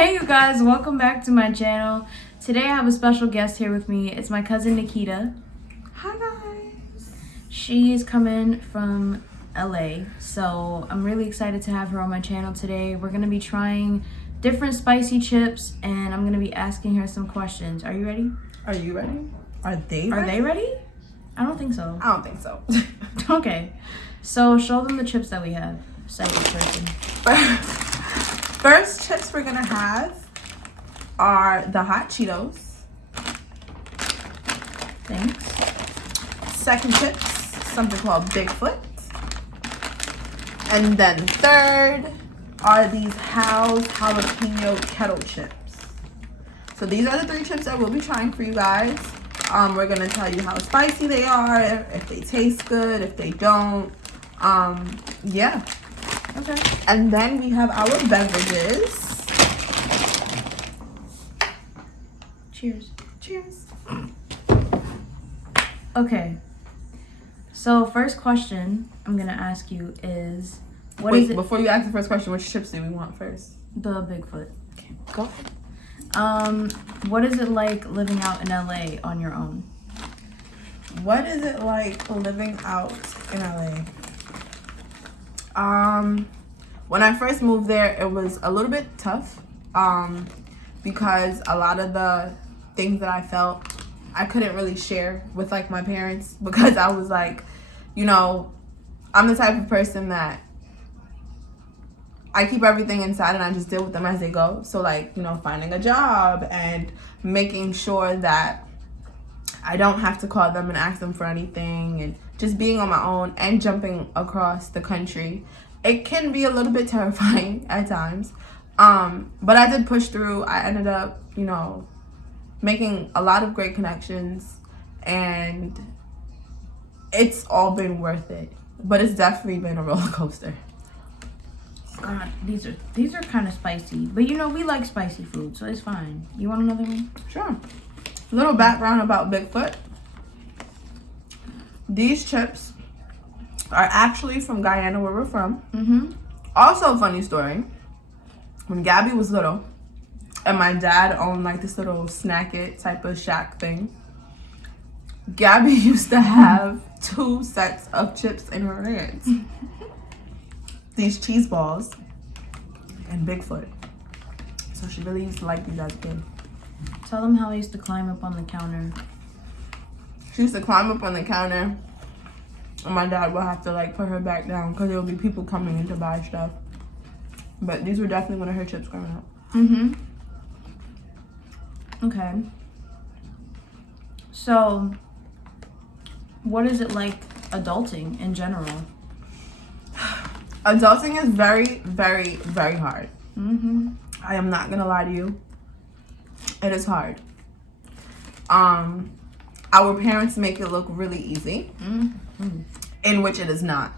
Hey you guys, welcome back to my channel. Today I have a special guest here with me. It's my cousin Nikita. Hi guys. She is coming from LA, so I'm really excited to have her on my channel today. We're going to be trying different spicy chips and I'm going to be asking her some questions. Are you ready? Are you ready? Are they ready? Are they ready? I don't think so. I don't think so. Okay, so show them the chips that we have. Second person. First chips we're gonna have are the hot Cheetos. Thanks. Second chips, something called Bigfoot. And then third are these Hal's jalapeno kettle chips. So these are the three chips that we'll be trying for you guys. We're gonna tell you how spicy they are, if they taste good, if they don't. Yeah. Okay. And then we have our beverages. Cheers. Cheers. Okay. So first question I'm gonna ask you is, Wait, before you ask the first question, which chips do we want first? The Bigfoot. Okay, go ahead. What is it like living out in LA on your own? What is it like living out in LA? When I first moved there, it was a little bit tough, because a lot of the things that I felt, I couldn't really share with like my parents, because I was like, you know, I'm the type of person that I keep everything inside and I just deal with them as they go. So like, you know, finding a job and making sure that I don't have to call them and ask them for anything, and just being on my own and jumping across the country. It can be a little bit terrifying at times. But I did push through. I ended up, you know, making a lot of great connections, and it's all been worth it. But it's definitely been a roller coaster. God, these are kind of spicy, but you know we like spicy food, so it's fine. You want another one? Sure. Little background about Bigfoot. These chips are actually from Guyana, where we're from. Also, funny story. When Gabby was little, and my dad owned like this little snack it type of shack thing, Gabby used to have 2 sets of chips in her hands. These cheese balls and Bigfoot. So she really used to like these as a kid. Tell them how I used to climb up on the counter. She used to climb up on the counter, and my dad would have to like put her back down because there would be people coming in to buy stuff. But these were definitely one of her chips growing up. Okay. So, what is it like adulting in general? Adulting is very, very, very hard. I am not gonna lie to you. It is hard. Our parents make it look really easy, in which it is not.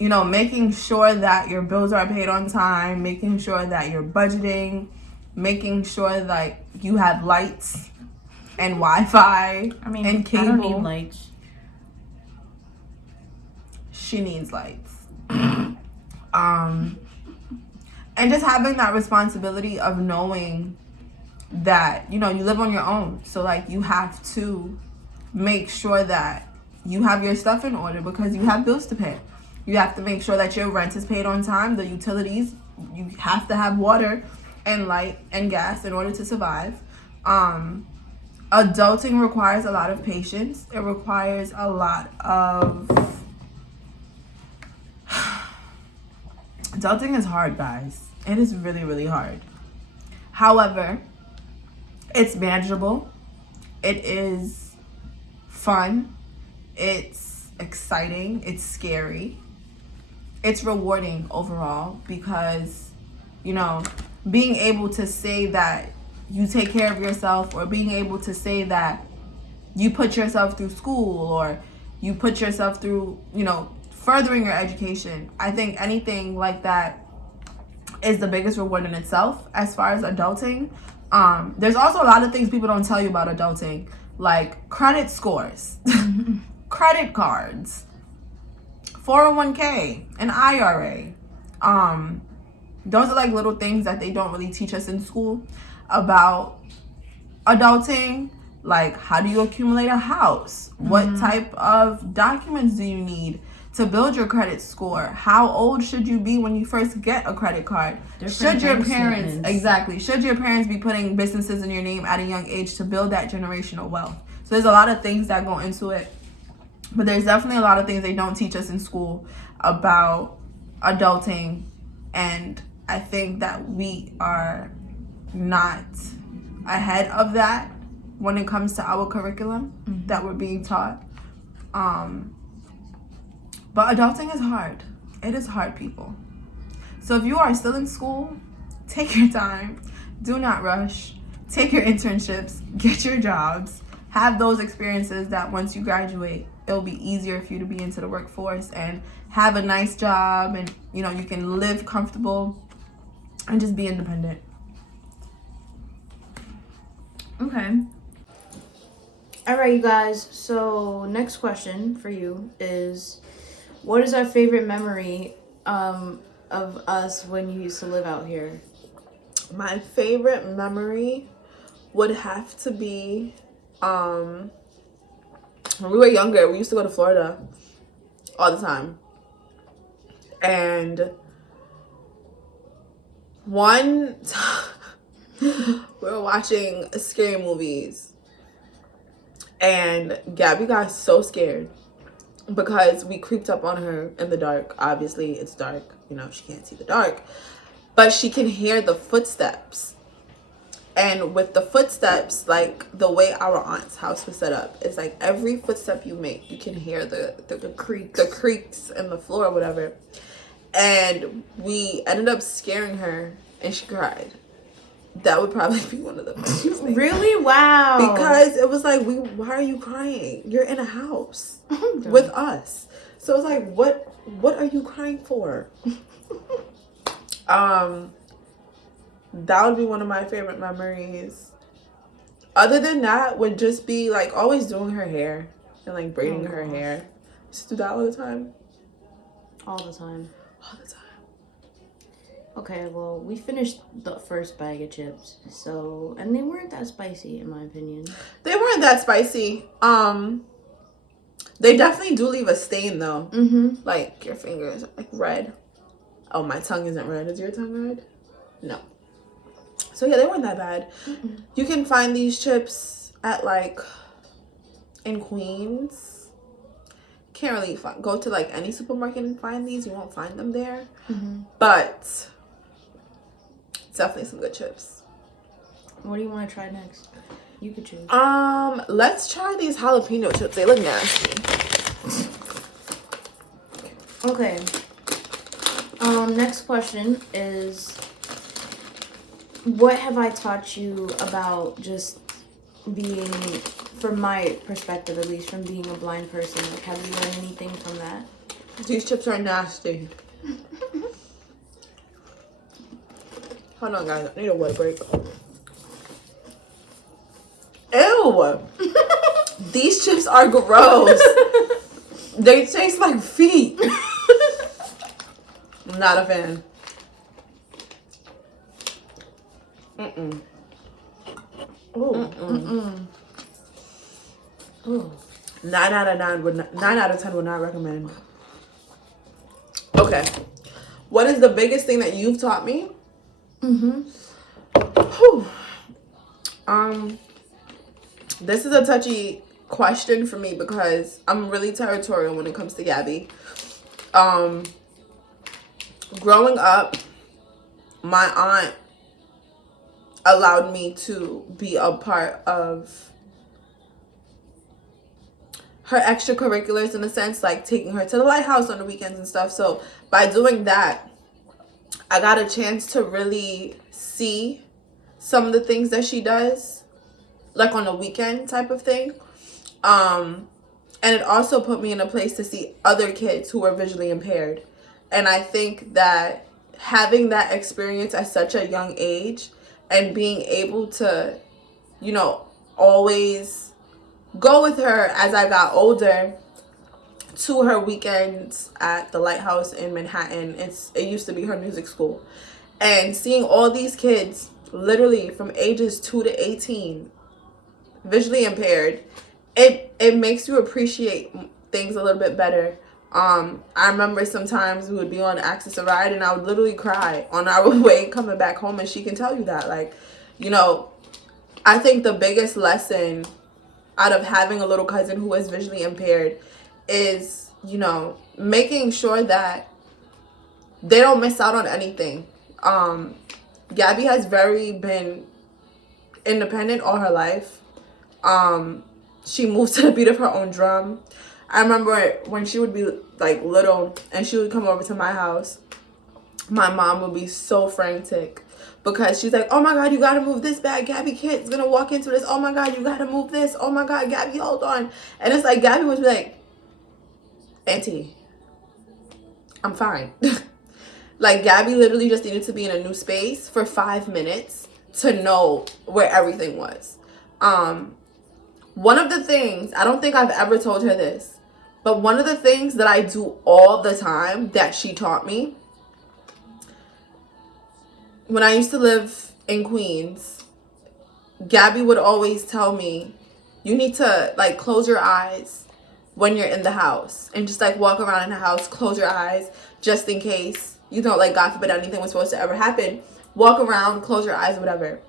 You know, making sure that your bills are paid on time, making sure that you're budgeting, making sure that you have lights and Wi-Fi and cable. I don't need lights. She needs lights. And just having that responsibility of knowing that, you know, you live on your own. So like you have to make sure that you have your stuff in order because you have bills to pay. You have to make sure that your rent is paid on time, the utilities, you have to have water and light and gas in order to survive. Adulting requires a lot of patience. It requires a lot of... Adulting is hard, guys. It is really, really hard. However, it's manageable. It is fun. It's exciting. It's scary. It's rewarding overall because, you know, being able to say that you take care of yourself, or being able to say that you put yourself through school, or you put yourself through, you know, furthering your education. I think anything like that is the biggest reward in itself as far as adulting. There's also a lot of things people don't tell you about adulting, like credit scores, credit cards, 401k, an IRA, those are like little things that they don't really teach us in school about adulting. Like, how do you accumulate a house? What type of documents do you need to build your credit score? How old should you be when you first get a credit card? Should your parents be putting businesses in your name at a young age to build that generational wealth? So there's a lot of things that go into it, but there's definitely a lot of things they don't teach us in school about adulting, and I think that we are not ahead of that when it comes to our curriculum that we're being taught. But adulting is hard. It is hard, people. So if you are still in school, take your time. Do not rush. Take your internships. Get your jobs. Have those experiences that once you graduate, it'll be easier for you to be into the workforce and have a nice job, and you know, you can live comfortable and just be independent. Okay. All right, you guys. So next question for you is, what is our favorite memory of us when you used to live out here? My favorite memory would have to be when we were younger. We used to go to Florida all the time, and one time we were watching scary movies, and Gabby got so scared because we creeped up on her in the dark. Obviously, it's dark. You know, she can't see the dark, but she can hear the footsteps. And with the footsteps, like the way our aunt's house was set up, is like every footstep you make, you can hear the creaks in the floor or whatever. And we ended up scaring her, and she cried. That would probably be one of the best things. Really? Wow. Because it was like, why are you crying? You're in a house with us. So it's like, what are you crying for? That would be one of my favorite memories. Other than that, would just be like always doing her hair and like braiding her hair. Just do that all the time. All the time. All the time. Okay, well, we finished the first bag of chips, so, and they weren't that spicy, in my opinion. They weren't that spicy. They definitely do leave a stain, though. Like, your fingers are, like, red. Oh, my tongue isn't red. Is your tongue red? No. So, yeah, they weren't that bad. You can find these chips at, like, in Queens. Can't really go to, like, any supermarket and find these. You won't find them there. But definitely some good chips. What do you want to try next? You could choose. Let's try these jalapeno chips. They look nasty. Okay. Next question is, what have I taught you about just being, from my perspective at least, from being a blind person? Like, have you learned anything from that? These chips are nasty. Hold on, guys. I need a water break. Ew! These chips are gross. They taste like feet. I'm not a fan. Ooh. 9 out of 9 out of 10 would not recommend. Okay. What is the biggest thing that you've taught me? This is a touchy question for me because I'm really territorial when it comes to Gabby. Growing up, my aunt allowed me to be a part of her extracurriculars, in a sense, like taking her to the lighthouse on the weekends and stuff. So by doing that, I got a chance to really see some of the things that she does, like on a weekend type of thing. And it also put me in a place to see other kids who are visually impaired. And I think that having that experience at such a young age and being able to, you know, always go with her as I got older to her weekends at the Lighthouse in Manhattan. It used to be her music school. And seeing all these kids, literally from ages 2 to 18, visually impaired, it makes you appreciate things a little bit better. I remember sometimes we would be on Access a Ride and I would literally cry on our way coming back home, and she can tell you that. Like, you know, I think the biggest lesson out of having a little cousin who is visually impaired is, you know, making sure that they don't miss out on anything. Gabby has very been independent all her life. She moves to the beat of her own drum. I remember when she would be like little and she would come over to my house, my mom would be so frantic because she's like, oh my God, you gotta move this bag. Gabby kid's gonna walk into this. Oh my God, you gotta move this. Oh my God, Gabby, hold on. And it's like Gabby would be like, Auntie, I'm fine. Like, Gabby literally just needed to be in a new space for 5 minutes to know where everything was. One of the things, I don't think I've ever told her this, but one of the things that I do all the time that she taught me, when I used to live in Queens, Gabby would always tell me, you need to, like, close your eyes when you're in the house and just, like, walk around in the house, close your eyes just in case, you know, like, God forbid anything was supposed to ever happen. Walk around, close your eyes, whatever.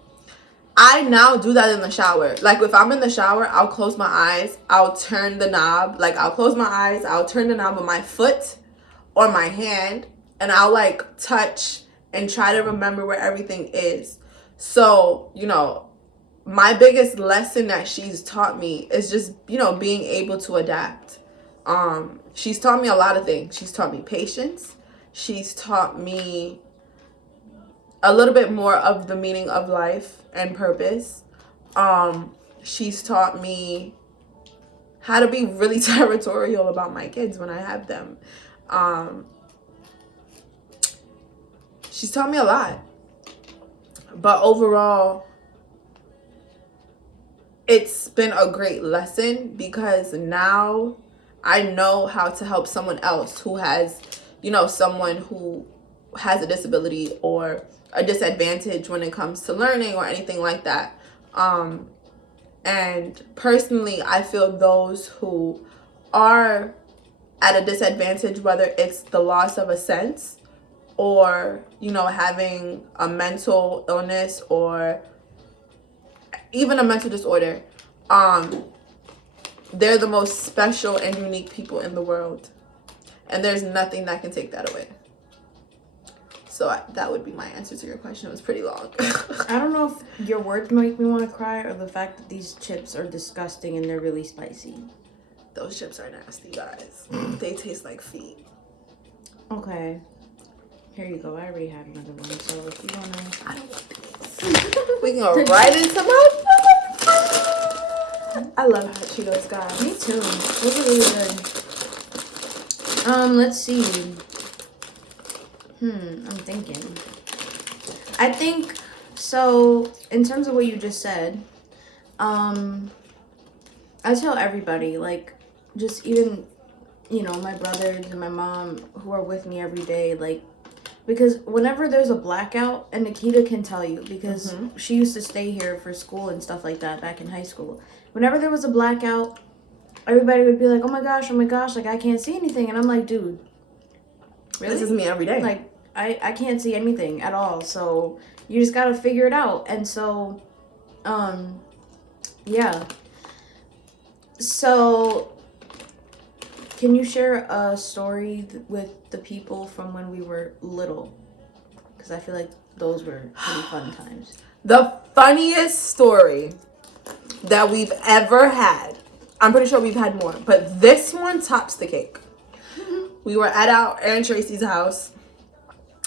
I now do that in the shower. Like, if I'm in the shower, I'll close my eyes. I'll turn the knob. Like, I'll close my eyes. I'll turn the knob with my foot or my hand. And I'll, like, touch and try to remember where everything is. So, you know, my biggest lesson that she's taught me is just, you know, being able to adapt. She's taught me a lot of things. She's taught me patience. She's taught me a little bit more of the meaning of life and purpose. She's taught me how to be really territorial about my kids when I have them. She's taught me a lot. But overall, it's been a great lesson because now I know how to help someone else who has, you know, someone who has a disability or a disadvantage when it comes to learning or anything like that. And personally, I feel those who are at a disadvantage, whether it's the loss of a sense or, you know, having a mental illness or even a mental disorder, they're the most special and unique people in the world. And there's nothing that can take that away. So that would be my answer to your question. It was pretty long. I don't know if your words make me want to cry or the fact that these chips are disgusting and they're really spicy. Those chips are nasty, guys. They taste like feet. Okay. Here you go. I already had another one. So if you want to... I don't want these. We can go right into my... I love hot Cheetos, guys. Me too. Those are really good. Let's see. I'm thinking. I think, so, in terms of what you just said, I tell everybody, like, just even, you know, my brothers and my mom who are with me every day, like, because whenever there's a blackout, and Nikita can tell you, because she used to stay here for school and stuff like that back in high school. Whenever there was a blackout, everybody would be like, oh my gosh, like, I can't see anything. And I'm like, dude, really? This is me every day. Like, I can't see anything at all. So you just got to figure it out. And so, yeah. So can you share a story with the people from when we were little? Because I feel like those were pretty fun times. The funniest story that we've ever had, I'm pretty sure we've had more, but this one tops the cake. We were at our Aunt Tracy's house.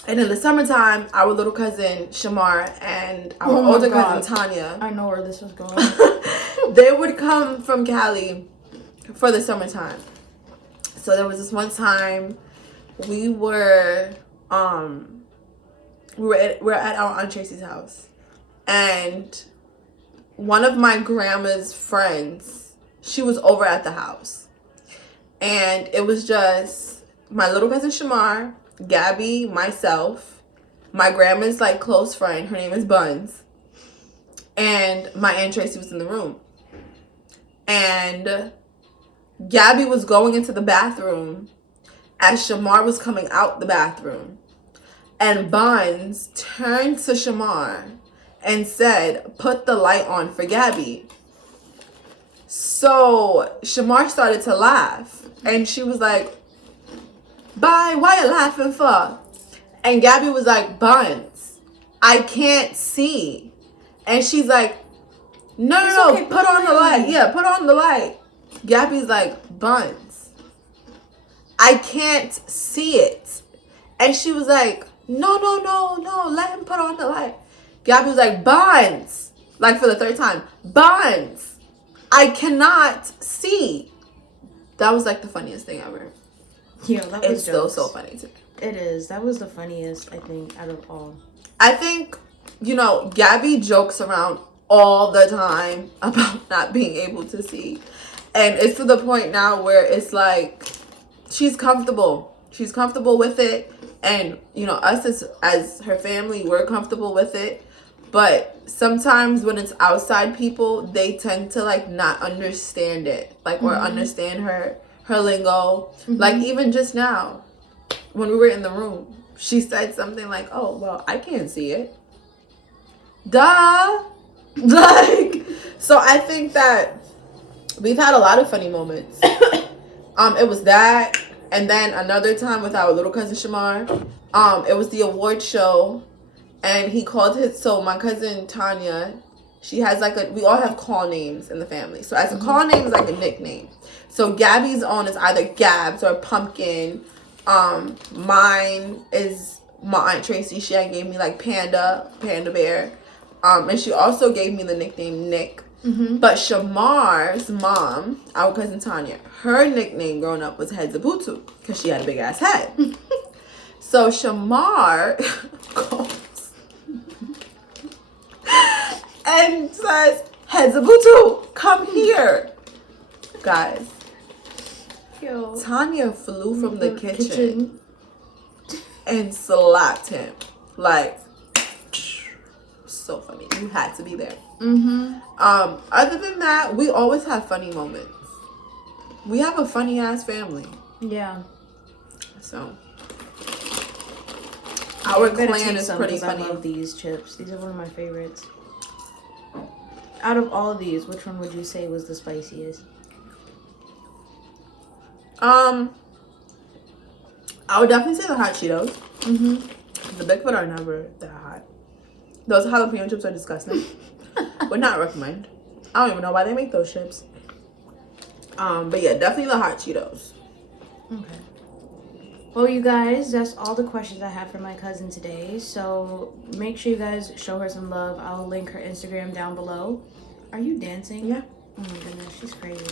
And in the summertime, our little cousin Shamar and our older cousin Tanya, I know where this is going. they would come from Cali for the summertime. So there was this one time we were at our Aunt Tracy's house, and one of my grandma's friends, she was over at the house, and it was just my little cousin Shamar, Gabby, myself, my grandma's like close friend. Her name is Buns. And my Aunt Tracy was in the room. And Gabby was going into the bathroom as Shamar was coming out the bathroom. And Buns turned to Shamar and said, "Put the light on for Gabby." So Shamar started to laugh. And she was like, "Bye, why you laughing for?" And Gabby was like, "Buns, I can't see." And she's like, No, Okay, put on the light. Yeah, put on the light. Gabby's like, "Buns, I can't see it." And she was like, No, let him put on the light. Gabby was like, "Buns," like for the third time, "Buns, I cannot see." That was like the funniest thing ever. Yeah, that was It's still so funny to me. It is. That was the funniest, I think, out of all. I think, Gabby jokes around all the time about not being able to see. And it's to the point now where it's like she's comfortable. She's comfortable with it. And, us as her family, we're comfortable with it. But sometimes when it's outside people, they tend to like not understand it. Like or understand her lingo. Like even just now, when we were in the room, she said something like, "Oh, well, I can't see it." Duh. Like, so I think that we've had a lot of funny moments. It was that, and then another time with our little cousin Shamar. It was the award show, and he called so my cousin Tanya, she has we all have call names in the family. So as a call name is like a nickname. So Gabby's own is either Gabs or Pumpkin. Mine is my Aunt Tracy. She gave me like Panda Bear. And she also gave me the nickname Nick. But Shamar's mom, our cousin Tanya, her nickname growing up was Hedzabutu because she had a big ass head. So Shamar goes and says, "Hedzabutu, come here." Guys, Yo. Tanya flew from the kitchen and slapped him. Like, so funny. You had to be there. Other than that, we always have funny moments. We have a funny ass family. Yeah. So our clan is pretty funny. I love these chips. These are one of my favorites. Out of all of these, which one would you say was the spiciest? I would definitely say the hot Cheetos. The Bigfoot are never that hot. Those jalapeno chips are disgusting. Would not recommend. I don't even know why they make those chips. But yeah, definitely the hot Cheetos. Okay. Well, you guys, that's all the questions I have for my cousin today. So make sure you guys show her some love. I'll link her Instagram down below. Are you dancing? Yeah. Oh my goodness, she's crazy.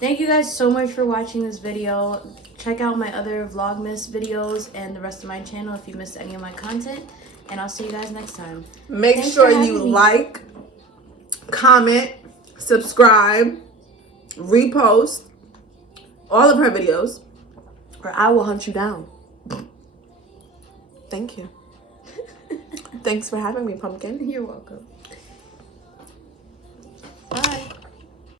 Thank you guys so much for watching this video. Check out my other vlogmas videos and the rest of my channel if you missed any of my content. And I'll see you guys next time. Make sure you like, comment, subscribe, repost all of her videos, or I will hunt you down. Thank you. Thanks for having me, Pumpkin. You're welcome.